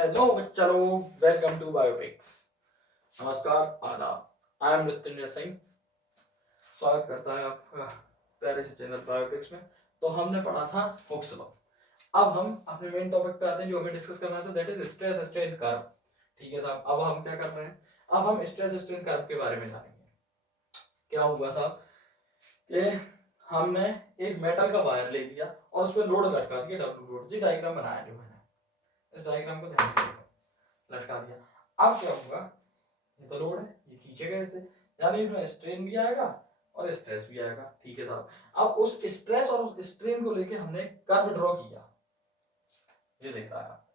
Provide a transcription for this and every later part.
Hello चलो, welcome to biopics. नमस्कार, आदाब। I am Mrityunjay Singh. स्वागत करता है आपका प्यारे से चैनल बायोपिक्स में। तो हमने पढ़ा था हुक्स लॉ। अब हम अपने मेन टॉपिक पे आते हैं जो हमें डिस्कस करना था, that is stress strain curve. ठीक है साहब, अब हम क्या कर रहे हैं, अब हम स्ट्रेस स्ट्रेन कर्व के बारे में जानेंगे। क्या हुआ था कि हमने एक मेटल का वायर ले लिया और उस पर लोड लटका दिया, डब्ल्यू लोड। जी डायग्राम बनाया जो मैंने, इस डायग्राम को ध्यान से लटका दिया। अब क्या होगा, ये तो लोड है, ये खींचेगा इसे, यानी इसमें स्ट्रेन भी आएगा और स्ट्रेस भी आएगा। ठीक है साहब, अब उस स्ट्रेस और उस स्ट्रेन को लेके हमने कर्व ड्रॉ किया। ये देख रहा है आप,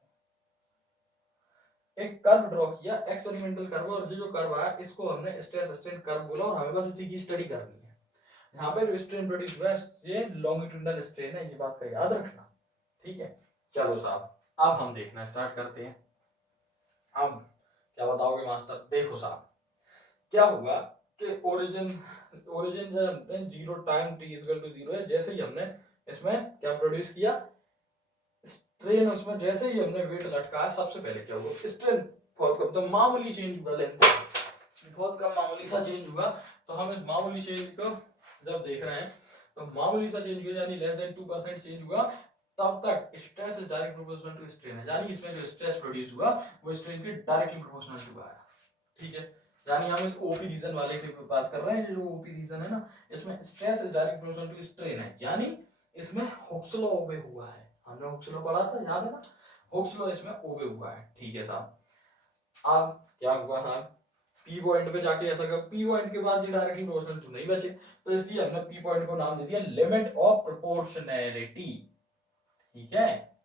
एक कर्व ड्रॉ किया, एक्सपेरिमेंटल कर्व। और जो कर्व आया इसको हमने स्ट्रेस स्ट्रेन कर्व बोला और हमें बस इसी की स्टडी करनी है। यहाँ पे जो स्ट्रेन प्रोड्यूस हुआ है ये लॉन्गिट्यूडनल स्ट्रेन है, ये बात का याद रखना। ठीक है, चलो साहब, अब हम देखना स्टार्ट करते हैं। अब क्या बताओगे मास्टर? देखो साहब, क्या हुआ कि origin zero time T equal to zero है। जैसे ही हमने इसमें क्या प्रोड्यूस किया, स्ट्रेन, उसमें जैसे ही हमने वेट लटकाया, सबसे पहले क्या हुआ, स्ट्रेन बहुत कम, तो मामूली चेंज हुआ, लेंथ बहुत कम मामूली सा चेंज हुआ। तो हम इस मामूली चेंज को जब देख रहे हैं तो मामूली सा चेंज हुआ, यानी लेस देन 2% चेंज हुआ, तब तक stress is direct proportional to strain है। यानी इसमें जो स्ट्रेस प्रोड्यूस हुआ वो स्ट्रेन के डायरेक्टली प्रोपोर्शनल हुआ है। ठीक है, यानी हम इस ओपी रीजन वाले की बात कर रहे हैं। जो ओपी रीजन है ना, इसमें stress is direct proportional to strain है, यानी इसमें हुक्स लॉ ओबे हुआ है। हमने हुक्स लॉ पढ़ा था, याद है ना? हुक्स लॉ इसमें ओबे हुआ है। ठीक है साहब, अब क्या हुआ साहब, पी पॉइंट पे जाके ऐसा कर, पी पॉइंट के बाद डायरेक्टली प्रोपोर्शनल तो नहीं बचे, तो इसलिए हमने पी पॉइंट को नाम दे दिया लिमिट ऑफ प्रोपोर्शनैलिटी। ठीक है,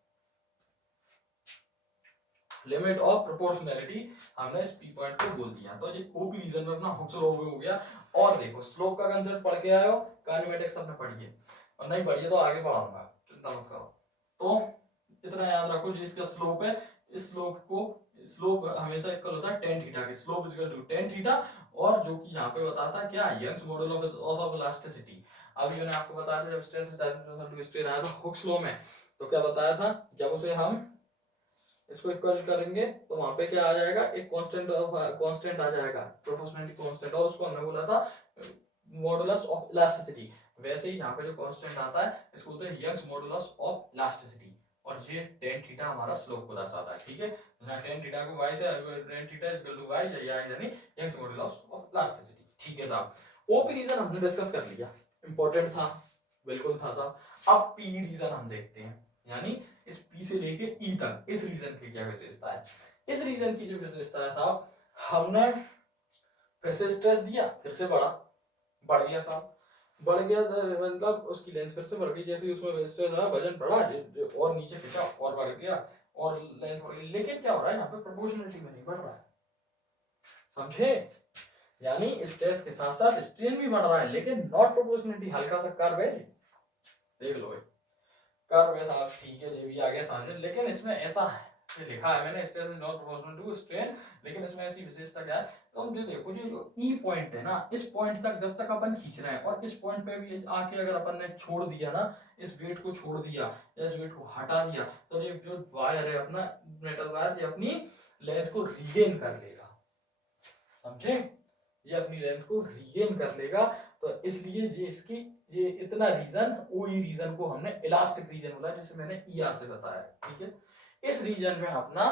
लिमिट ऑफ प्रोपोर्शनैलिटी हमने इस पी पॉइंट को बोल दिया। तो ये ओपी रीजन में अपना हुक्स लॉ हो गया। और देखो, स्लोप का कंसेप्ट पढ़ के आए हो, काइनेमेटिक्स सबने पढ़ी है, और नहीं पढ़ी है तो आगे पढ़ाऊंगा, चिंता मत करो। तो इतना याद रखो, जो इसका स्लोप है, इस स्लोप को, स्लोप हमेशा इक्वल होता है tan थीटा के, slope is equal to tan theta. और जो कि यहाँ पे बताता क्या, यंग्स मॉडल ऑफ इलास्टिसिटी। अभी मैंने आपको बताया था जब स्ट्रेस डायरेक्ट टू स्ट्रेन आया था हुक्स लॉ में, तो क्या बताया था, जब उसे हम इसको इक्वल करेंगे तो वहां पे क्या आ जाएगा, एक कांस्टेंट आ जाएगा, प्रोपोर्शनलिटी कांस्टेंट, और उसको हमने बोला था मॉडुलस ऑफ इलास्टिसिटी। वैसे ही यहाँ पे जो कांस्टेंट आता है इसको बोलते हैं यंग्स मॉडुलस ऑफ इलास्टिसिटी, और ये tan थीटा हमारा स्लोप को दर्शाता है। ठीक है, यहाँ tan थीटा को y से, tan theta equal to y यानी यंग्स मॉडुलस ऑफ इलास्टिसिटी। ठीक है साहब, ओपी रीजन हमने डिस्कस कर लिया, इंपॉर्टेंट था, बिल्कुल था साहब। अब पी रीजन हम देखते हैं, यानी इस P से लेके E तक इस रीजन की क्या विशेषता है। इस रीजन की जो विशेषता है साहब, हमने फिर से स्ट्रेस दिया, फिर से बढ़ गया साहब, बढ़ गया मतलब उसकी लेंथ फिर से बढ़ गई। जैसे उसमें स्ट्रेस आया, वजन बढ़ा और नीचे खिंचा और बढ़ गया और लेंथ बढ़ गई। लेकिन क्या हो रहा है यहाँ पे, प्रोपोर्शनलिटी में नहीं बढ़ रहा है, समझे? यानी स्ट्रेस के साथ साथ स्ट्रेन भी बढ़ रहा है, लेकिन नॉट प्रोपोर्शनलिटी। हल्का सा कर्व है, देख लो कर्व है साहब, ठीक है, ये भी आ गया सामने, लेकिन इसमें ऐसा है, ये लिखा है मैंने, stress is not proportional to strain, लेकिन इसमें ऐसी विशेषता क्या है, तो हम जो देखो, जो ई पॉइंट है ना, इस पॉइंट तक जब तक अपन खींच रहे हैं, और इस पॉइंट पे भी आके अगर अपन ने छोड़ दिया ना, इस वेट को छोड़ दिया या इस वेट को हटा दिया, तो ये जो वायर है अपना, मेटल वायर, ये अपनी लेंथ को रीगेन कर लेगा, समझे? ये अपनी लेंथ को रीगेन कर लेगा। तो इसलिए ये इतना रीजन, ओई रीजन को हमने इलास्टिक रीजन बोला, जिसे मैंने ईआर से बताया। ठीक है, इस रीजन में अपना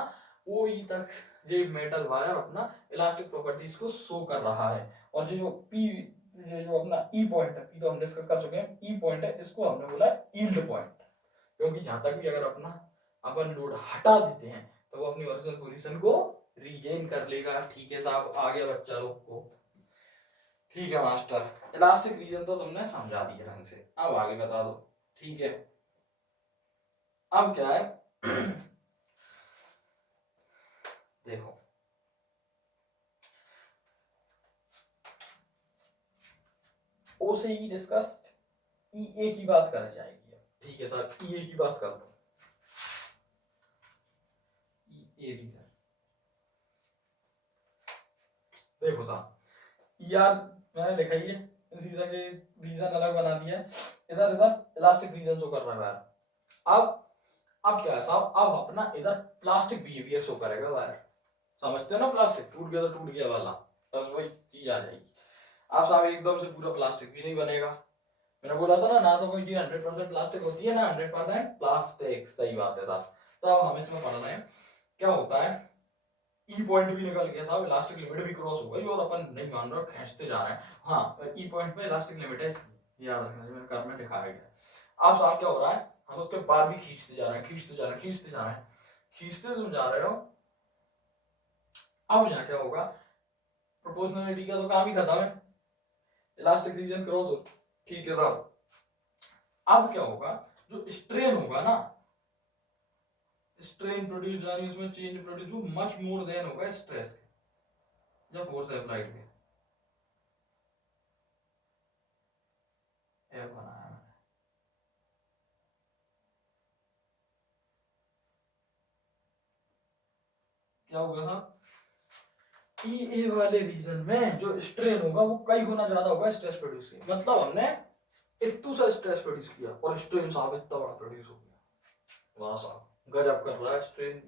ओई तक ये मेटल वायर अपना इलास्टिक प्रॉपर्टीज को शो कर रहा है। और ये जो पी, ये जो अपना ई पॉइंट है, पी तो हम डिस्कस कर चुके हैं, ई पॉइंट है, इसको हमने बोला यील्ड पॉइंट, क्योंकि जहां तक भी अगर अपना अपन लोड हटा देते हैं तो वो अपनी ओरिजिनल पोजीशन को रीगेन कर लेगा। ठीक है साहब, आ गया बच्चा लोग को? ठीक है मास्टर, इलास्टिक रीजन तो तुमने समझा दिया ढंग से, अब आगे बता दो। ठीक है, अब क्या है देखो, ओ से ई डिस्कस, ई ए की बात कर जाएगी। ठीक है सर, ई ए की बात कर लो, ई ए रीजन देखो साहब, ई आर मैंने लिखा ही है, इस रीजन के रीजन अलग बना दिया है, इधर इधर इलास्टिक रीजन शो कर रहा है। अब अब क्या है साहब, अब अपना इधर प्लास्टिक बिहेवियर शो करेगा वायर, समझते हो ना, प्लास्टिक टूट गया तो टूट गया वाला, बस वही चीज आ जाएगी। अब साहब एकदम से पूरा प्लास्टिक भी नहीं बनेगा, मैंने बोला था ना, ना तो कोई चीज 100% प्लास्टिक होती है ना 100% प्लास्टिक, सही बात है साहब। तो अब हमें इसमें पढ़ना है क्या होता है, ई पॉइंट भी निकल गया साहब, इलास्टिक लिमिट भी क्रॉस हो गई और अपन नहीं मान रहे, खींचते जा रहे हैं। हाँ, ई पॉइंट पे इलास्टिक लिमिट है, याद रखना, मैंने कर में दिखाया गया। अब साहब क्या हो रहा है, हम उसके बाद भी खींचते जा रहे हैं, खींचते जा रहे हैं, खींचते जा रहे हैं, खींचते तुम जा रहे हो। अब यहाँ क्या होगा, प्रोपोर्शनलिटी का तो काम ही खत्म है, इलास्टिक रीजन क्रॉस हो, ठीक है साहब। अब क्या होगा, जो स्ट्रेन होगा ना, स्ट्रेन प्रोड्यूस यानी उसमें चेंज प्रोड्यूस, वो मच मोर देन होगा स्ट्रेस के, जब फोर्स अप्लाइड के। एफ बनाया मैंने, क्या होगा साहब, ई ए वाले रीजन में जो स्ट्रेन होगा वो कई गुना ज्यादा होगा स्ट्रेस प्रोड्यूस के, मतलब हमने इतू सा स्ट्रेस प्रोड्यूस किया और स्ट्रेन साहब इतना बड़ा प्रोड्यूस हो गया, वाह साहब गजब कर रहा है स्ट्रेन,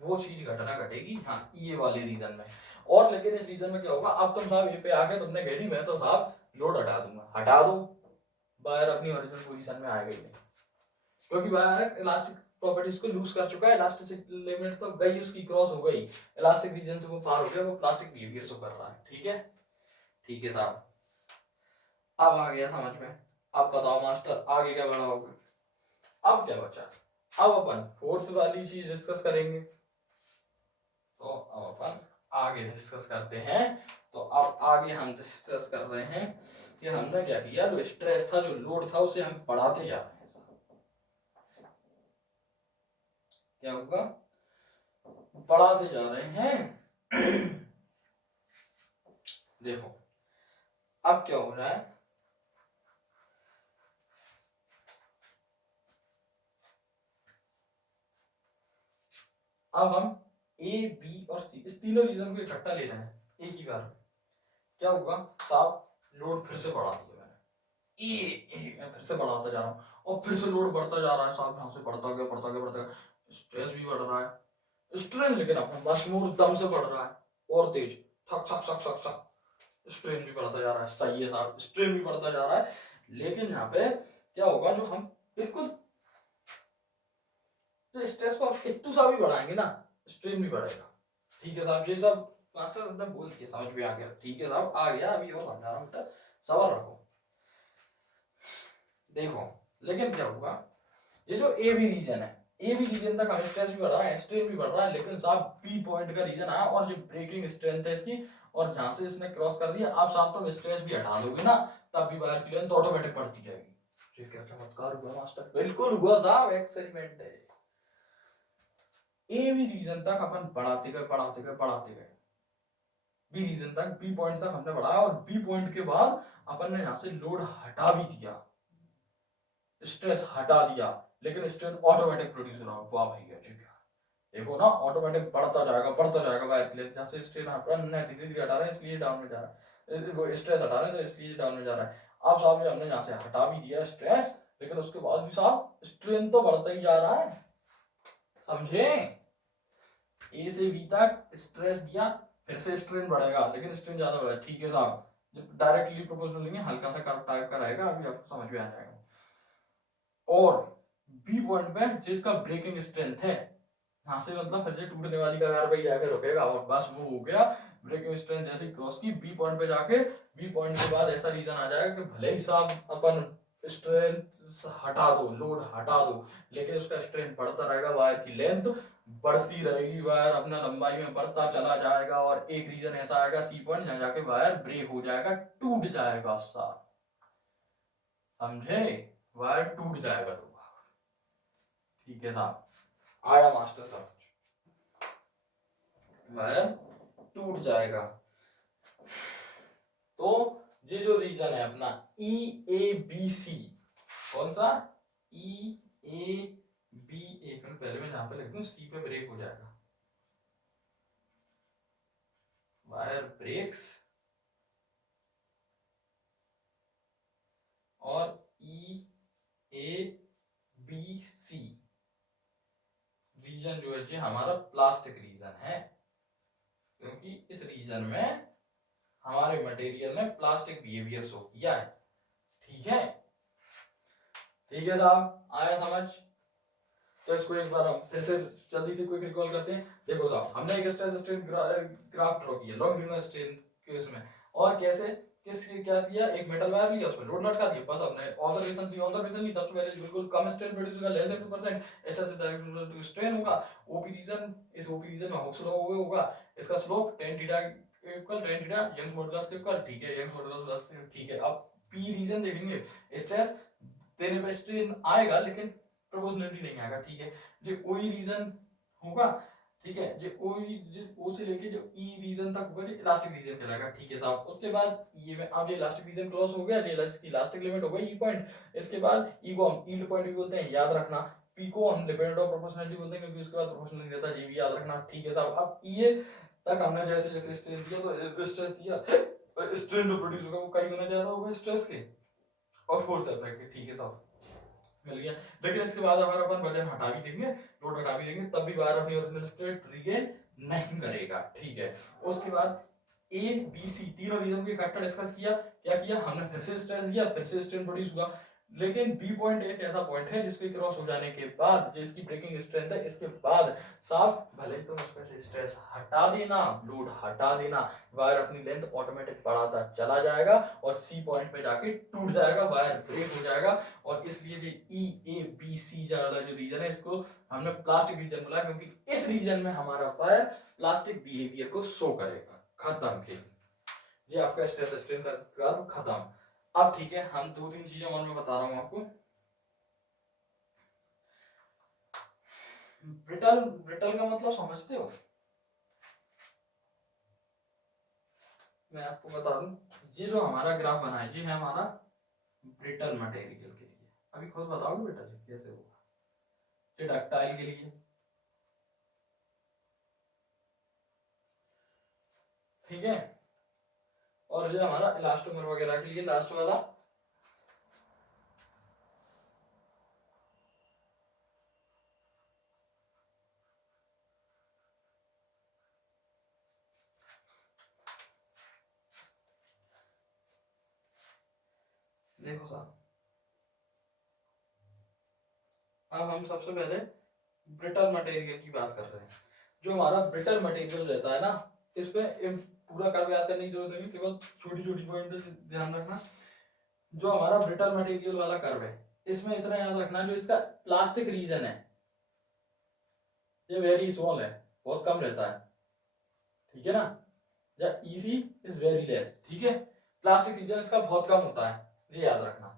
वो चीज घटना घटेगी हाँ ये वाले रीजन में। और लेकिन इस रीजन में क्या होगा, अब तुम साहब ये पे आके तुमने कह दी मैं तो साहब लोड हटा दूंगा, हटा दो, वायर अपनी ओरिजिनल पोजीशन में आएगा ही नहीं, क्योंकि वायर इलास्टिक प्रॉपर्टीज को लूज कर चुका है, इलास्टिक लिमिट तो गई उसकी, क्रॉस हो गई, इलास्टिक रीजन से वो पार हो गया, वो प्लास्टिक बिहेवियर शो कर रहा है, ठीक है, ठीक है साहब। अब आ गया समझ में, अब बताओ मास्टर आगे क्या बढ़ाओगे, अब क्या बचा, अब अपन फोर्थ वाली चीज डिस्कस करेंगे, तो अब अपन आगे डिस्कस करते हैं। तो अब आगे हम डिस्कस कर रहे हैं कि हमने क्या किया, जो स्ट्रेस था, जो लोड था, उसे हम बढ़ाते जा रहे हैं, क्या होगा, बढ़ाते जा रहे हैं। देखो अब क्या हो रहा है, अब हम ए बी और सी इस तीनों रीजन को इकट्ठा ले रहे हैं एक ही बार, क्या होगा साहब, लोड फिर से बढ़ा दिया मैंने, मैं फिर से बढ़ाता जा रहा हूँ और फिर से लोड बढ़ता जा रहा है साहब, यहाँ से बढ़ता गया बढ़ता गया बढ़ता गया, स्ट्रेस भी बढ़ रहा है, स्ट्रेन लेकिन अपना मशमूर दम से बढ़ रहा है और तेज, ठक ठक ठक ठक ठक, स्ट्रेन भी बढ़ता जा रहा है, सही है साहब, स्ट्रेन भी बढ़ता जा रहा है, लेकिन यहाँ पे क्या होगा, जो हम बिल्कुल तो स्ट्रेस को आप इतू सा भी बढ़ाएंगे ना, स्ट्रेन भी बढ़ेगा, ठीक है साहब, ये सब मास्टर अपने बोल के समझ में आ गया, ठीक है साहब आ गया, अभी और समझा रहा हूँ बेटा, सबर रखो। देखो लेकिन क्या हुआ, ये जो ए बी रीजन है, ए बी रीजन तक हमें स्ट्रेस भी बढ़ रहा है, स्ट्रेन भी बढ़ रहा है, लेकिन साहब बी पॉइंट का रीजन आया और जो ब्रेकिंग स्ट्रेंथ है इसकी, और जहां से इसने क्रॉस कर दिया, आप साहब तो स्ट्रेस भी हटा दोगे ना, तब भी वायर की लेंथ ऑटोमेटिक बढ़ती जाएगी। ये क्या चमत्कार हुआ मास्टर, बिल्कुल हुआ साहब, एक्सपेरिमेंट है। ए बी रीजन तक अपन बढ़ाते गए बढ़ाते गए बढ़ाते गए, बी रीजन तक, बी पॉइंट तक हमने बढ़ाया, और बी पॉइंट के बाद अपन ने यहाँ से लोड हटा भी दिया, स्ट्रेस हटा दिया, लेकिन स्ट्रेन ऑटोमेटिक प्रोड्यूस हो रहा, वाह भैया जी क्या, देखो ना ऑटोमेटिक बढ़ता जाएगा वायर के लिए, जैसे स्ट्रेन अपन ने धीरे धीरे हटा रहे हैं इसलिए डाउन में जा रहा है, वो स्ट्रेस हटा रहे हैं तो इसलिए डाउन में जा रहा है। अब साहब हमने यहाँ से हटा भी दिया स्ट्रेस, लेकिन उसके बाद भी साहब स्ट्रेन तो बढ़ता ही जा रहा है, समझे, ए से बी तक स्ट्रेस दिया, फिर से स्ट्रेन बढ़ेगा, लेकिन स्ट्रेन ज्यादा बढ़ेगा, ठीक है साहब, जब डायरेक्टली प्रोपोर्शनल लेंगे हल्का सा कर्व टाइप का रहेगा, अभी आपको समझ में आ जाएगा। और बी पॉइंट पे जिसका ब्रेकिंग स्ट्रेंथ है, यहाँ से मतलब फिर से टूटने वाली कगार पे जाके रुकेगा, और बस वो हो गया, ब्रेकिंग स्ट्रेंथ जैसे क्रॉस की बी पॉइंट पे जाके, बी पॉइंट के बाद ऐसा रीजन आ जाएगा कि भले ही साहब अपन स्ट्रेंथ हटा दो, लोड हटा दो, लेकिन उसका स्ट्रेंथ बढ़ता रहेगा, वायर की लेंथ बढ़ती रहेगी, वायर अपना लंबाई में बढ़ता चला जाएगा, और एक रीजन ऐसा आएगा सी पॉइंट जहां जाके वायर ब्रेक हो जाएगा, टूट जाएगा साहब, समझे, वायर टूट जाएगा, तो ठीक है साहब, आया मास्टर साहब, वायर टूट जाएगा। तो ये जो रीजन है अपना ई ए बी सी, कौन सा, ई ए बी, एक मिनट पहले मैं यहां पे लिख दूं, सी पे ब्रेक हो जाएगा, वायर ब्रेक्स, और ई ए बी सी, रीजन जो है जी हमारा प्लास्टिक रीजन है, क्योंकि इस रीजन में हमारे मटेरियल ने प्लास्टिक बिहेवियर शो किया है। ठीक है, ठीक है साहब, आया समझ? तो इसको एक बार हम फिर से जल्दी से क्विक रिकॉल करते हैं। देखो साहब, हमने एक स्ट्रेस स्ट्रेन ग्राफ ड्रॉ किया लॉन्गिट्यूडिनल स्ट्रेन केस में, और कैसे क्या किया, एक मेटल वायर लिया, उसमें लोड लटका दिया, बस हमने ऑब्जर्वेशन ली। सबसे पहले बिल्कुल कम स्ट्रेन प्रोड्यूस होगा, लेस देन 2%, स्ट्रेस से डायरेक्ट स्ट्रेन होगा। ओपी रीजन, इस ओपी रीजन में हुक्स लॉ होगा, इसका slope tan theta equal tan theta Young's modulus के इक्वल। ठीक है, यंग्स मॉडुलस प्लस, ठीक है। अब पी रीजन देखेंगे, स्ट्रेस देने पे स्ट्रेन आएगा लेकिन प्रोपोर्शनलिटी नहीं आएगा। ठीक है, जो कोई रीजन होगा, ठीक है, जो ओ से लेके जो ई रीजन तक होगा जो इलास्टिक रीजन कहलाएगा। ठीक है साहब, उसके बाद ये में अब ये इलास्टिक रीजन क्रॉस हो गया, ये इलास्टिक लिमिट हो गई ई पॉइंट। इसके बाद ई को हम यील्ड पॉइंट भी बोलते हैं, याद रखना। पी को हम लिमिट ऑफ प्रोपोर्शनलिटी बोलते हैं, क्योंकि उसके बाद प्रोपोर्शनल नहीं रहता, ये भी याद रखना। ठीक है साहब, अब ये तक हमने जैसे जैसे स्ट्रेस दिया तो स्ट्रेस दिया, स्ट्रेन जो प्रोड्यूस होगा वो कई गुना ज्यादा होगा स्ट्रेस के, और फोर्स अप्लाई के। ठीक है साहब, मिल गया। लेकिन इसके बाद अगर अपन वजन हटा भी देंगे, लोड हटा भी देंगे, तब भी वायर अपनी ओरिजिनल स्टेट रिगेन नहीं करेगा। ठीक है, उसके बाद ए बी सी तीनों रीजन के फैक्टर डिस्कस किया। क्या किया हमने, फिर से स्ट्रेस दिया, फिर से स्ट्रेन प्रोड्यूस हुआ। लेकिन बी पॉइंट एक ऐसा पॉइंट है जिसके क्रॉस हो जाने के बाद, जिसकी ब्रेकिंग स्ट्रेंथ है, इसके बाद साफ भले तुम उसमें से स्ट्रेस हटा देना, लोड हटा देना, वायर अपनी लेंथ ऑटोमेटिक बढ़ाता चला जाएगा और सी पॉइंट पे जाके टूट जाएगा, वायर ब्रेक हो जाएगा। और इसलिए जो ई ए बी सी वाला जो रीजन है, इसको हमने प्लास्टिक रीजन बोला, क्योंकि इस रीजन में हमारा वायर प्लास्टिक बिहेवियर को शो करेगा। खत्म के, ये आपका स्ट्रेस स्ट्रेन का कर्व खत्म। अब ठीक है, हम दो तीन चीजें और मैं बता रहा हूं आपको। ब्रिटल, ब्रिटल का मतलब समझते हो? मैं आपको बता दूं, ये जो हमारा ग्राफ बना है, ये है हमारा ब्रिटल मटेरियल के लिए। अभी खुद बताओगे बेटा जी कैसे होगा। ये डक्टाइल के लिए, ठीक है, और ये हमारा इलास्टोमर वगैरह के लिए लास्ट वाला। देखो साहब, अब हम सबसे पहले ब्रिटल मटेरियल की बात कर रहे हैं। जो हमारा ब्रिटल मटेरियल रहता है ना, इसमें पूरा कर्व याद करने की जरूरत नहीं है, केवल छोटी छोटी पॉइंट ध्यान रखना। जो हमारा ब्रिटल मटेरियल वाला कर्व है, इसमें इतना याद रखना, जो इसका प्लास्टिक रीजन है ये वेरी स्मॉल है, बहुत कम रहता है। ठीक है ना, या ईसी इज वेरी लेस। ठीक है, प्लास्टिक रीजन इसका बहुत कम होता है, ये याद रखना।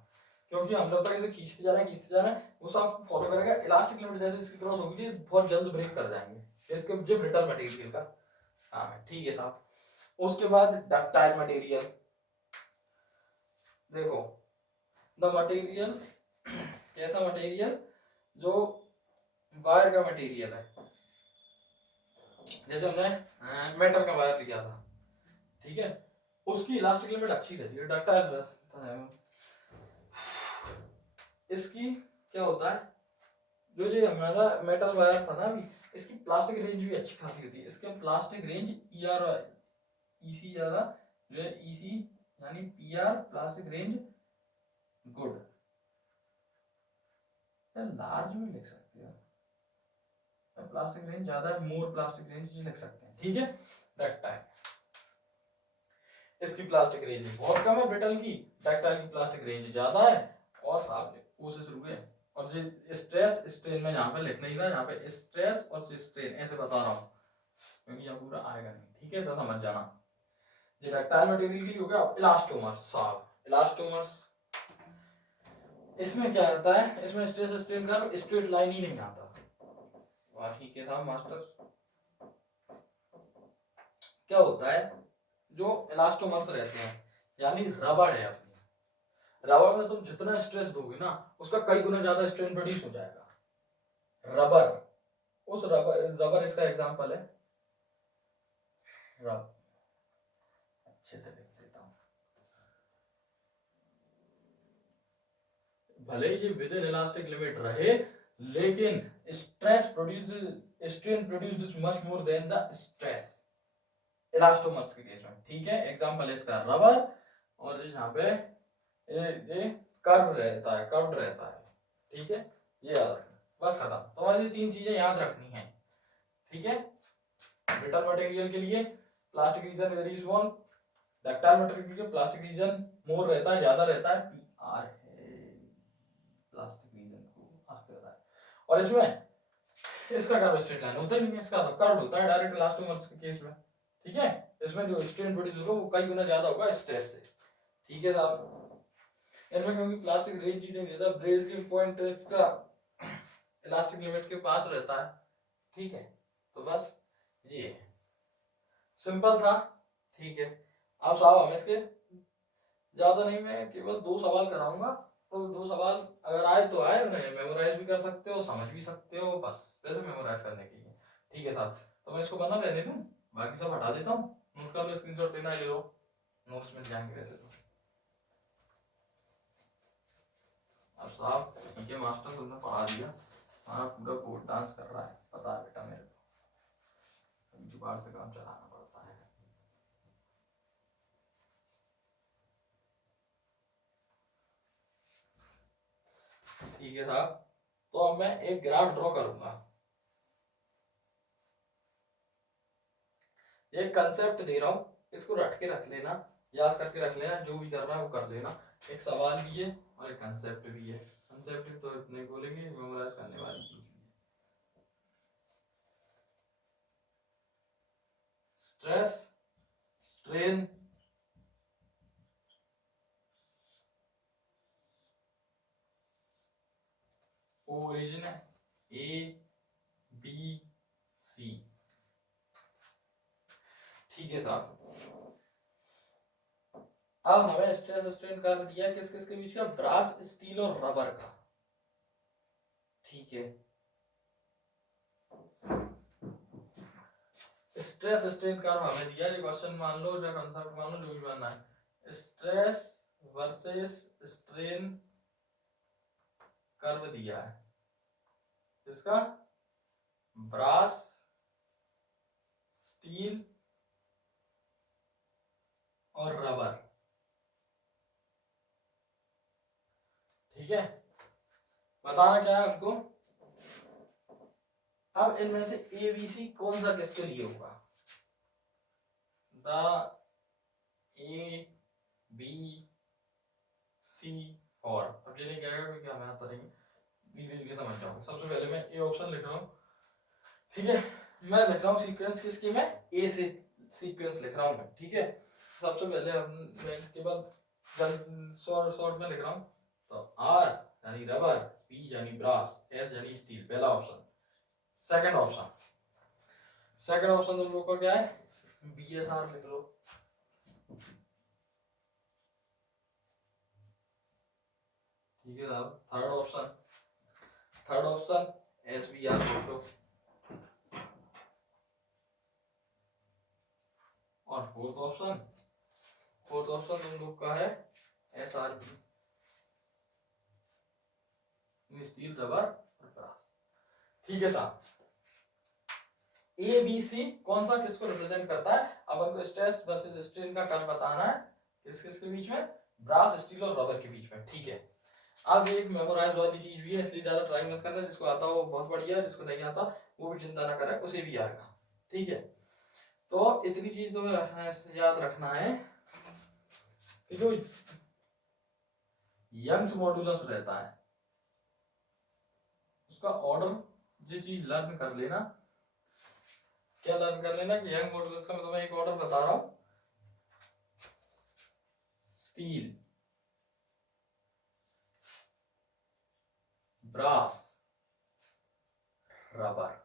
क्योंकि हम लोग तक इसे खींचते जा रहे हैं, वो सब फॉलो करेगा। इलास्टिक लिमिट जैसे इसकी क्रॉस होगी, बहुत जल्द ब्रेक कर जाएंगे इसके जो ब्रिटल मटेरियल का। हाँ ठीक है साहब, उसके बाद डक्टाइल मटेरियल। देखो द मटेरियल, कैसा मटेरियल, जो वायर का मटेरियल है, जैसे हमने मेटल का वायर लिया था, ठीक है, उसकी इलास्टिक लिमिट अच्छी रहती है, डक्टाइल। इसकी क्या होता है, जो ये हमारा मेटल वायर था ना अभी, इसकी प्लास्टिक रेंज भी अच्छी खासी होती है। इसके प्लास्टिक रेंज ईआर ईसी ज्यादा, जो ईसी यानी PR plastic range good, large भी लिख सकते हैं, प्लास्टिक रेंज ज्यादा है, मोर प्लास्टिक रेंज लिख सकते हैं। ठीक है, डक्टाइल, इसकी प्लास्टिक रेंज बहुत कम है ब्रिटल की, डक्टाइल की प्लास्टिक रेंज ज्यादा है। और साथ में ओ से शुरू है, और जो स्ट्रेस स्ट्रेन में यहाँ पे लिख नहीं रहा, यहाँ पे स्ट्रेस और स्ट्रेन ऐसे बता रहा हूँ, क्योंकि यहाँ पूरा आएगा नहीं। ठीक है, तो समझ जाना। ये डक्टाइल मटेरियल के लिए हो गया। इलास्टोमर्स साहब, इलास्टोमर्स इसमें क्या आता है, इसमें स्ट्रेस स्ट्रेन का स्ट्रेट लाइन ही नहीं आता। बाकी के था मास्टर, क्या होता है, जो इलास्टोमर्स रहते हैं यानी रबड़ है अपनी, रबड़ में तुम जितना स्ट्रेस दोगे ना, उसका कई गुना ज्यादा स्ट्रेन प्रोड्यूस हो जाएगा। रबर, उस रबर, रबर इसका एग्जांपल है। रबर अच्छे से लिख देता हूं, भले ही ये विद इन इलास्टिक लिमिट रहे, लेकिन strain produce much more than the stress elastomers के केस में। ठीक है, एग्जांपल है इसका रबर, और यहाँ पे ये कर्व रहता है, कर्व्ड रहता है। ठीक है, ये याद रखना, बस खत्म। तो हमारी 3 चीजें याद रखनी है। ठीक है, ब्रिटल मटेरियल के लिए plastic region very small, ductile material के लिए प्लास्टिक रीजन मोर रहता है, ज्यादा रहता है, पीआर है प्लास्टिक रीजन को आर से रहता है। और इसमें इसका कर्व स्ट्रेट लाइन होता ही नहीं है, इसका तो कर्व होता है डायरेक्ट इलास्टोमर्स के केस में। ठीक है, इसमें जो स्ट्रेन प्रोड्यूस होगा वो कई गुना ज्यादा होगा स्ट्रेस से। ठीक है साहब, इनमें क्योंकि प्लास्टिक रेंज ही नहीं देता, ब्रेकिंग पॉइंट इसका इलास्टिक लिमिट के पास रहता है। ठीक है, तो बस ये सिंपल था। ठीक है, अब साहब हम इसके ज्यादा नहीं, मैं केवल 2 सवाल कराऊंगा, तो 2 सवाल अगर आए तो आए, नहीं मेमोराइज भी कर सकते हो, समझ भी सकते हो, बस वैसे मेमोराइज करने के लिए। ठीक है साहब, तो मैं इसको बना रहने दूं, बाकी सब हटा देता हूँ, नोट कर लो, स्क्रीनशॉट लेना ले लो, नोट्स में ध्यान के रहते तो। अब साहब ठीक है मास्टर, तुमने पढ़ा दिया, हमारा पूरा कोड डांस कर रहा है, पता है बेटा मेरे को, जुगाड़ से काम चलाना पड़ता है। ठीक है साहब, तो अब मैं एक ग्राफ ड्रॉ करूंगा, एक कंसेप्ट दे रहा हूं, इसको रट के रख लेना, याद करके रख लेना, जो भी करना है वो कर लेना। एक सवाल भी है और एक कंसेप्ट भी है, कंसेप्ट तो नहीं बोलेंगे, मेमोराइज करने वाली चीज भी है। Stress strain origin A B C. ठीक है साहब, अब हमें स्ट्रेस स्ट्रेन कर दिया किस किस के बीच का, ब्रास स्टील और रबर का। ठीक है, स्ट्रेस स्ट्रेन कर्व हमें दिया, ये क्वेश्चन मान लो या कंसेप्ट मान लो, जो भी मानना है, स्ट्रेस वर्सेस स्ट्रेन कर्व दिया है, इसका ब्रास स्टील और रबर। ठीक है, बताना क्या है आपको, अब इनमें से ए बी सी कौन सा किसके लिए होगा, द ए बी सी और, अब ये नहीं कहेगा क्या मैं आता रहेंगे, धीरे धीरे समझ जाऊंगा। सबसे पहले मैं ए ऑप्शन लिख रहा हूँ। ठीक है, मैं लिख रहा हूँ सीक्वेंस किसकी, मैं ए से सीक्वेंस लिख रहा हूँ मैं। ठीक है, सबसे पहले मैं केवल शॉर्ट में लिख रहा हूँ, तो आर यानी रबर, पी यानी ब्रास, एस यानी स्टील, पहला option. Second option, second option तुम लोग का क्या है, बी एस आर लिख लो। ठीक है साहब, third option, third option S B R लिख लो, और फोर्थ ऑप्शन, फोर्थ ऑप्शन तुम लोग का है S R B, steel rubber और ब्रास। ठीक है साहब, ए बी सी कौन सा किसको रिप्रेजेंट करता है, अब हमको स्ट्रेस वर्सेस स्ट्रेन का कर्व बताना है, किस किस के बीच में, ब्रास स्टील और रबर के बीच में। ठीक है, अब एक मेमोराइज वाली चीज भी है, इसलिए ज्यादा ट्राई मत करना, जिसको आता हो बहुत बढ़िया, जिसको नहीं आता वो भी चिंता ना करे, उसे भी आएगा। ठीक है, तो इतनी चीज तो याद रखना है कि जो यंग्स मॉडुलस रहता है उसका ऑर्डर, ये चीज लर्न कर लेना। क्या लर्न कर लेना कि यंग मॉडुलस का मैं तुम्हें एक ऑर्डर बता रहा हूं, स्टील, ब्रास, रबर।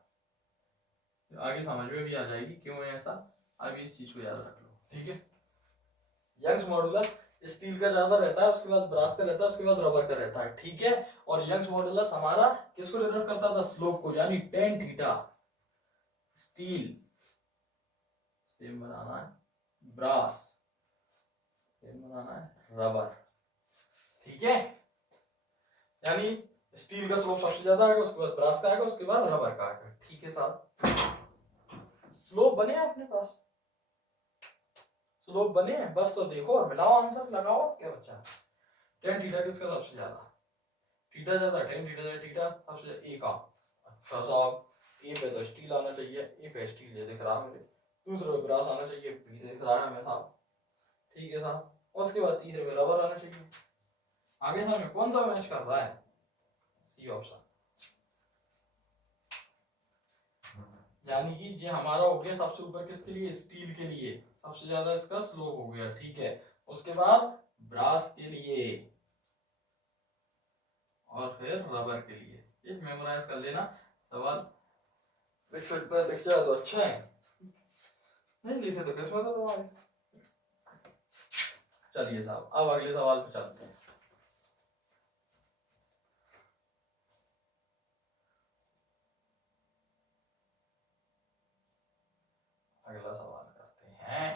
आगे समझ में भी आ जाएगी क्यों है ऐसा, आगे इस चीज को याद रख लो। ठीक है, यंग्स मॉडुलस स्टील का ज्यादा रहता है, उसके बाद ब्रास का रहता है, उसके बाद रबर का रहता है। ठीक है, और यंग्स मॉडुलस हमारा किसको डिनोट करता था, स्लोप को, यानी टेन थीटा। स्टील सेम बनाना है, ब्रास सेम बनाना है, रबर। ठीक है, यानी स्टील का स्लोप सबसे ज्यादा आएगा, उसके बाद ब्रास का आएगा, उसके बाद रबर का आएगा। ठीक है साहब, स्लोप बने अपने पास, स्लोप बने, बस तो देखो और मिलाओ, आंसर लगाओ। क्या बच्चा, टेन थीटा किसका सबसे ज्यादा, थीटा ज्यादा, टेन थीटा ज्यादा, थीटा सबसे ज्यादा ए का। अच्छा साहब, ए पे तो स्टील आना चाहिए, ए पे स्टील ये दिख रहा है मुझे, दूसरे पे ब्रास आना चाहिए, बी दिख रहा है हमें साहब। ठीक है साहब, और उसके बाद तीसरे पे रबर आना चाहिए। आगे हमें कौन सा मैच कर रहा है, सी ऑप्शन। यानी कि ये हमारा हो गया सबसे ऊपर किसके लिए, स्टील के लिए सबसे ज्यादा इसका स्लोप हो गया। ठीक है, उसके बाद ब्रास के लिए और फिर रबर के लिए। ये मेमोराइज कर लेना, सवाल वेबसाइट पर दिख जाए तो अच्छा है, नहीं लिखे तो किस्मत है तुम्हारी। चलिए साहब, अब अगले सवाल पे चलते हैं। अगला सवाल करते हैं।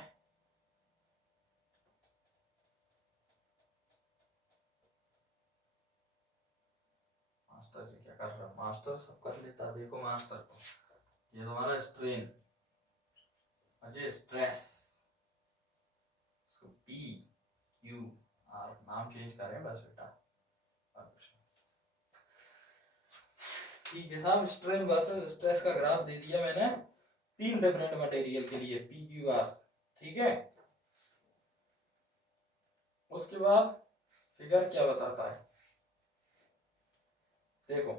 मास्टर जी क्या कर रहा है, मास्टर सब कर लेता है, देखो मास्टर को। ये तुम्हारा स्ट्रेन, अजय स्ट्रेस, इसको पी क्यू आर नाम चेंज करें बस बेटा। ठीक है साहब, स्ट्रेन वर्सेस स्ट्रेस का ग्राफ दे दिया मैंने तीन डिफरेंट मटेरियल के लिए, पी क्यू आर। ठीक है, उसके बाद फिगर क्या बताता है, देखो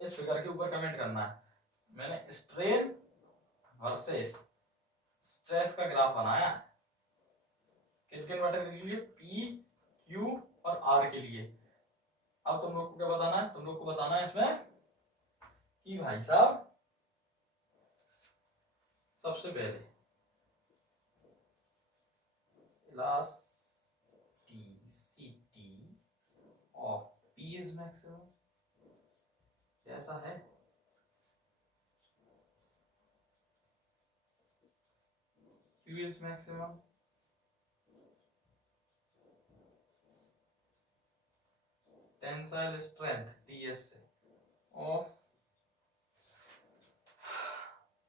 इस फिगर के ऊपर कमेंट करना है। मैंने स्ट्रेन वर्सेस स्ट्रेस का ग्राफ बनाया है, किन किन मटेरियल के लिए, पी क्यू और आर के लिए। अब तुम लोग को क्या बताना है, तुम लोग को बताना है इसमें कि भाई साहब सबसे पहले elasticity of P is maximum, कैसा है, Q is maximum, tensile strength TS of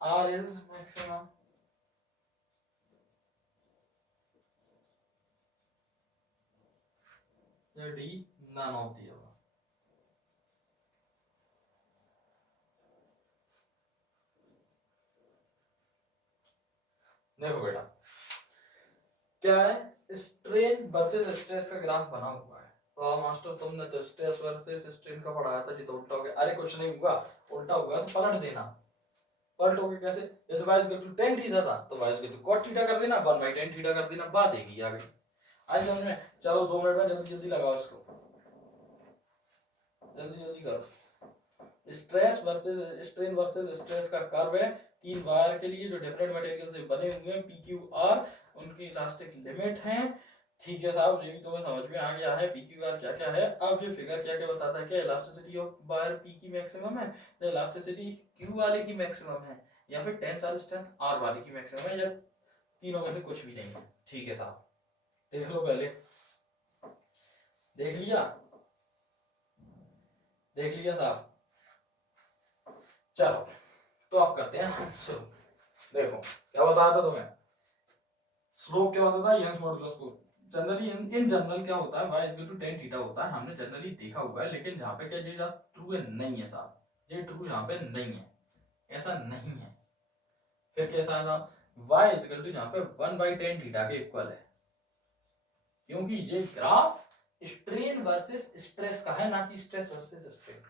R is maximum, या D none of the above। देखो बेटा क्या है, स्ट्रेन वर्सेस स्ट्रेस का ग्राफ बना हुआ है। तो मास्टर तुमने तो स्ट्रेस वर्सेस स्ट्रेन का पढ़ाया था जी, तो उल्टा हो गया। अरे कुछ नहीं हुआ, उल्टा हुआ तो पलट देना। पलटोगे कैसे, जैसे y equal to tan theta था तो y equal to cot theta कर देना, 1/tan थीटा कर देना, बात एक ही आ गई। आज समझ में, चलो 2 मिनट में जल्दी जल्दी लगाओ इसको, जल्दी जल्दी करो। Stress versus strain versus stress का कर्व है, तीन वायर के लिए जो डिफरेंट मटेरियल से बने हुए हैं, पी क्यू आर, उनकी इलास्टिक लिमिट है। ठीक है साहब, ये भी तुम्हें समझ में आ गया है, पी क्यू आर क्या क्या है। अब ये फिगर क्या क्या बताता है, क्या इलास्टिसिटी ऑफ वायर पी की मैक्सिमम है, या इलास्टिसिटी क्यू वाले की मैक्सिमम है, या फिर टेंसाइल स्ट्रेंथ आर वाले की मैक्सिमम है, या तीनों में से कुछ भी नहीं है। ठीक है साहब, देख लो पहले, देख लिया, देख लिया साहब। चलो तो आप करते हैं शुरू। देखो क्या बताया था तुम्हें, स्लोप क्या होता था, यंग्स मॉडुलस को जनरली इन जनरल क्या होता है, y equal to tan theta होता है, हमने जनरली देखा हुआ है। लेकिन यहाँ पे क्या ये ट्रू है, नहीं है साहब, ये ट्रू यहाँ पे नहीं है, ऐसा नहीं है। फिर कैसा है साहब, y इक्वल टू यहाँ पे 1/tan थीटा के इक्वल है, क्योंकि ये ग्राफ स्ट्रेन वर्सेस स्ट्रेस का है, ना कि stress versus strain.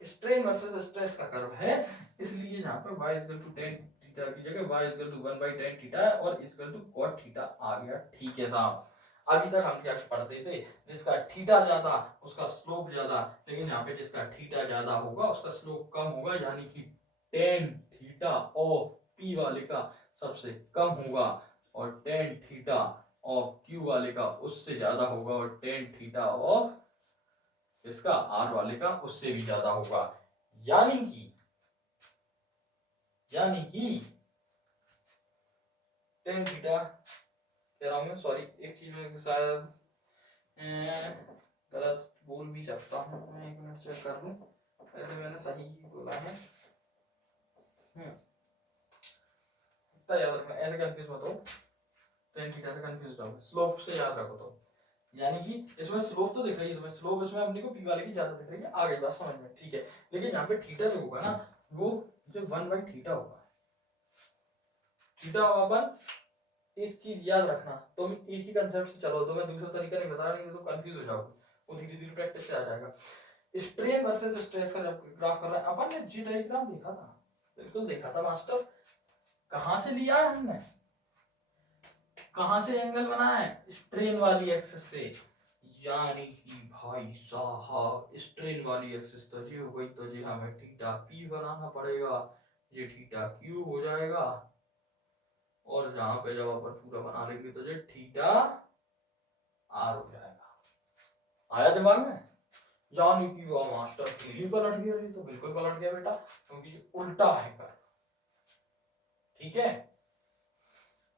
Strain versus stress का कर्व है, इसलिए यहाँ पे y equal to tan theta की जगह y equal to 1/tan theta है और इक्वल टू cot थीटा आ गया। ठीक है साहब, अभी तक हम क्या पढ़ते थे, जिसका थीटा ज्यादा उसका स्लोप ज्यादा, लेकिन यहाँ पे जिसका थीटा ज्यादा होगा उसका स्लोप कम होगा, यानी कि tan थीटा ऑफ p वाले का सबसे कम होगा और tan थीटा ऑफ q वाले का उससे ज्यादा होगा, और tan थीटा ऑफ इसका r वाले का उससे भी ज्यादा होगा। यानी कि tan थीटा कह रहा हूं मैं, सॉरी एक चीज में शायद गलत बोल भी सकता हूँ मैं, 1 मिनट चेक कर लूँ, वैसे मैंने सही ही बोला है। इतना याद रखना, ऐसे कंफ्यूज मत हो, tan थीटा से कंफ्यूज हो, स्लोप से याद रखो। तो यानी कि इसमें स्लोप तो दिख रही है तुम्हें, स्लोप इसमें अपने को p वाले की ज्यादा दिख रही है, आ गई बात समझ में, ठीक है। लेकिन यहाँ पे थीटा जो होगा ना वो जो 1/θ होगा, थीटा अपन एक चीज याद रखना, तुम एक ही कंसेप्ट से चलो, तो मैं दूसरा तरीका नहीं बता रहा, नहीं तो कंफ्यूज हो जाओगे, वो धीरे धीरे प्रैक्टिस से आ जाएगा। स्ट्रेन वर्सेस स्ट्रेस का जब ग्राफ कर रहा है अपन ने, जी डायग्राम देखा था, बिल्कुल देखा था मास्टर। कहां से लिया है हमने, कहां से एंगल बनाया है, स्ट्रेन वाली एक्सिस से, यानी कि भाई साहब स्ट्रेन वाली एक्सिस तो जी हो गई, तो जी हमें थीटा पी बनाना पड़ेगा, ये थीटा क्यू हो जाएगा, और जहां पे जब अपन पूरा बना लेंगे तो ये थीटा आर हो जाएगा। आया दिमाग में, यानी कि वो मास्टर पीली पलट गया, तो बिल्कुल पलट गया बेटा, क्योंकि ये उल्टा है कर, ठीक है।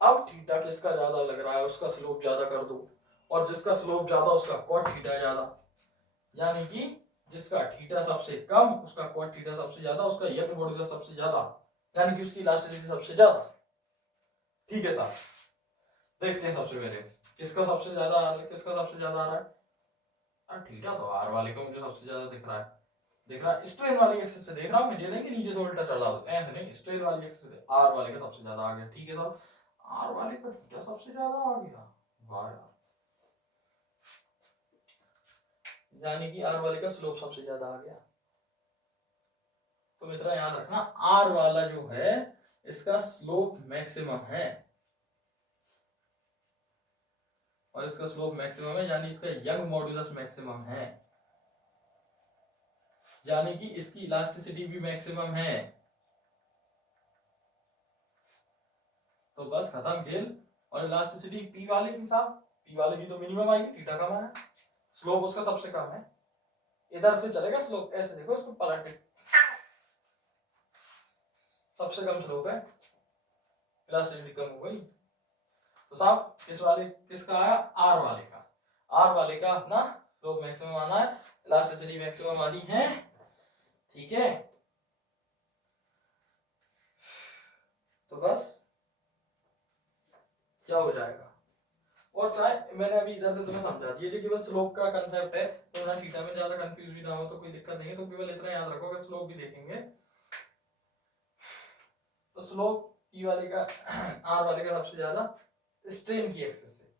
अब थीटा किसका ज्यादा लग रहा है उसका स्लोप ज्यादा कर दो, और जिसका स्लोप ज्यादा उसका कॉट थीटा ज्यादा, यानी कि जिसका थीटा सबसे कम उसका कॉट थीटा सबसे ज्यादा, उसका यंग मॉडुलस सबसे ज्यादा, यानी कि उसकी इलास्टिसिटी सबसे ज्यादा, ठीक है साहब। देखते हैं सबसे पहले किसका सबसे ज्यादा आ रहा है, किसका सबसे ज्यादा आ रहा है, थीटा तो आर वाले का मुझे सबसे ज्यादा दिख रहा है, देख रहा है स्ट्रेन वाली एक्सिस से देख रहा हूं, मुझे नहीं कि नीचे से उल्टा चढ़ा दो, ऐसे नहीं, स्ट्रेन वाली एक्सिस से आर वाले का सबसे ज्यादा आ गया, ठीक है साहब, आर वाले का थीटा सबसे ज्यादा आ गया, वाह यार, यानी कि आर वाले का स्लोप सबसे ज्यादा आ गया। तो इतना याद रखना, आर वाला जो है इसका स्लोप मैक्सिमम है, और इसका स्लोप मैक्सिमम है, यानी इसका यंग मॉड्यूलस मैक्सिमम है, यानी कि इसकी इलास्टिसिटी भी मैक्सिमम है। तो बस खत्म खेल। और इलास्टिसिटी पी वाले की साहब, पी वाले की तो मिनिमम आएगी, थीटा कम है, स्लोप उसका सबसे कम है, इधर से चलेगा स्लोप, ऐसे देखो इसको पलट के, सबसे कम स्लोप है, इलास्टिसिटी कम हो गई। तो साहब किस वाले, किसका आया, आर वाले का, आर वाले का अपना स्लोप मैक्सिमम आना है, इलास्टिसिटी मैक्सिमम आनी है, ठीक है। तो बस क्या हो जाएगा, और चाहे मैंने अभी इधर से तुम्हें समझा दिया, जो केवल स्लोप का कंसेप्ट है, तो ना थीटा में ज्यादा कंफ्यूज भी ना हो, तो कोई दिक्कत नहीं है। तो केवल इतना याद रखो, अगर स्लोप भी देखेंगे तो स्लोप ई वाले का आर वाले का सबसे ज्यादा स्ट्रेन की एक्सिस से,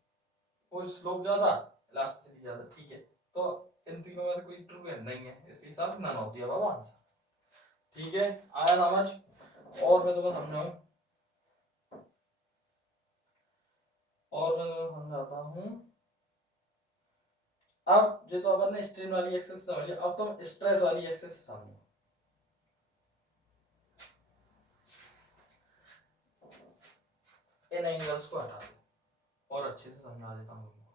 वो स्लोप ज्यादा इलास्टिसिटी ज्यादा, ठीक है। तो इन तीनों में से कोई ट्रू है नहीं है, इसके हिसाब none of the above answer, ठीक है। आया समझ, और मैं तुम्हें समझाऊं, और मैं तुम्हें समझाता हूं। अब ये तो अपन ने स्ट्रेन वाली एक्सिस समझ लिया, अब तुम स्ट्रेस वाली एक्सिस समझो। इन एंगल्स को हटा दो और अच्छे से समझा देता हूँ तुमको।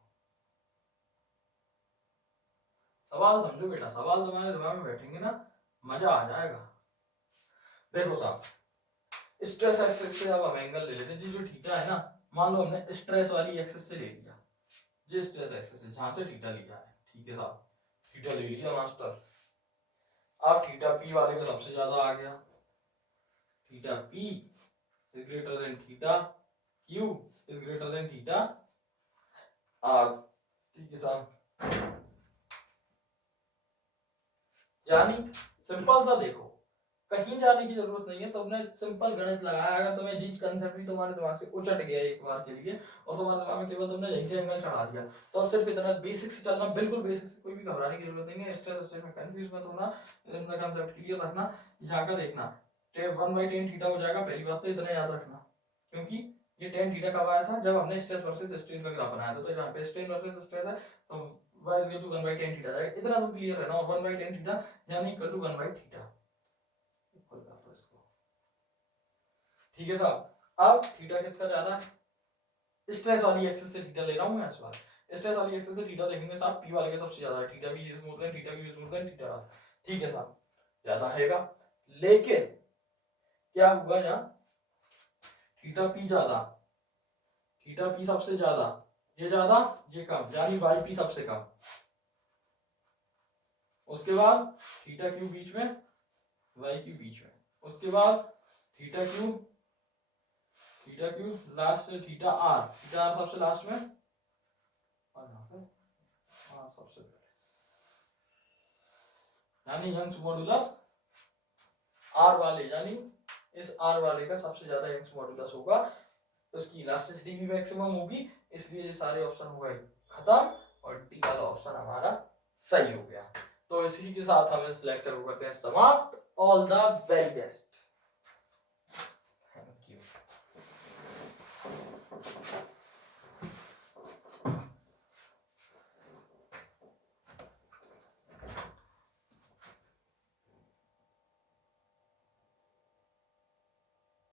सवाल समझो बेटा, सवाल तुम्हारे दिमाग में बैठेंगे ना, मजा आ जाएगा। देखो साहब, स्ट्रेस एक्सिस से अब हम एंगल ले लेते हैं, जो थीटा है ना, मान लो हमने स्ट्रेस वाली एक्सिस से ले लिया, जो स्ट्रेस एक्सिस है जहां से थीटा लिया है, ठीक है साहब, थीटा ले लिया मास्टर। अब थीटा पी वाले का सबसे ज्यादा आ गया, theta P is greater than theta Q is greater than theta R, ठीक है साहब। यानी सिंपल सा देखो, कहीं जाने की जरूरत नहीं है, तुमने सिंपल गणित लगाया, अगर तुम्हें जीज कंसेप्ट भी तुम्हारे दिमाग से उचट गया एक बार के लिए, और तुम्हारे दिमाग में केवल तुमने यहीं से एंगल चढ़ा दिया, तो सिर्फ इतना बेसिक से चलना, बिल्कुल बेसिक से, कोई भी घबराने की जरूरत नहीं है, स्ट्रेस स्ट्रेस में कंफ्यूज मत होना, कंसेप्ट क्लियर रखना, यहाँ का देखना 1/tan थीटा हो जाएगा, पहली बात तो इतना याद रखना, क्योंकि ये tan थीटा कब आया था, जब हमने स्ट्रेस वर्सेस स्ट्रेन का ग्राफ बनाया था, तो यहाँ पे स्ट्रेन वर्सेस स्ट्रेस है, तो y is equal to 1/tan theta जाएगा, इतना तो क्लियर है ना, और 1/tan थीटा यानी इक्वल टू 1/θ, इक्वल कर दो इसको, ठीक है साहब। अब थीटा किसका ज्यादा है, स्ट्रेस वाली एक्सिस से थीटा ले रहा हूं मैं इस बार, स्ट्रेस वाली एक्सिस से थीटा देखेंगे साहब, पी वाले का सबसे ज्यादा है, थीटा भी इज मोर देन थीटा भी इज मोर देन थीटा, ठीक है साहब, ज्यादा हैगा। लेकिन क्या हुआ यहाँ, थीटा पी ज्यादा, थीटा पी सबसे ज्यादा, ये कम, यानी वाई पी सबसे कम, उसके बाद थीटा क्यू बीच में, वाई क्यू बीच में, उसके बाद theta Q last theta R सबसे लास्ट में, और यहाँ पे आर सबसे पहले, यानी यंग्स मॉडुलस आर वाले, यानी इस आर वाले का सबसे ज्यादा यंग्स मॉडुलस होगा, उसकी इलास्टिसिटी भी मैक्सिमम होगी, इसलिए ये सारे ऑप्शन हो गए खत्म और डी वाला ऑप्शन हमारा सही हो गया। तो इसी के साथ हम इस लेक्चर को करते हैं समाप्त। All the very best.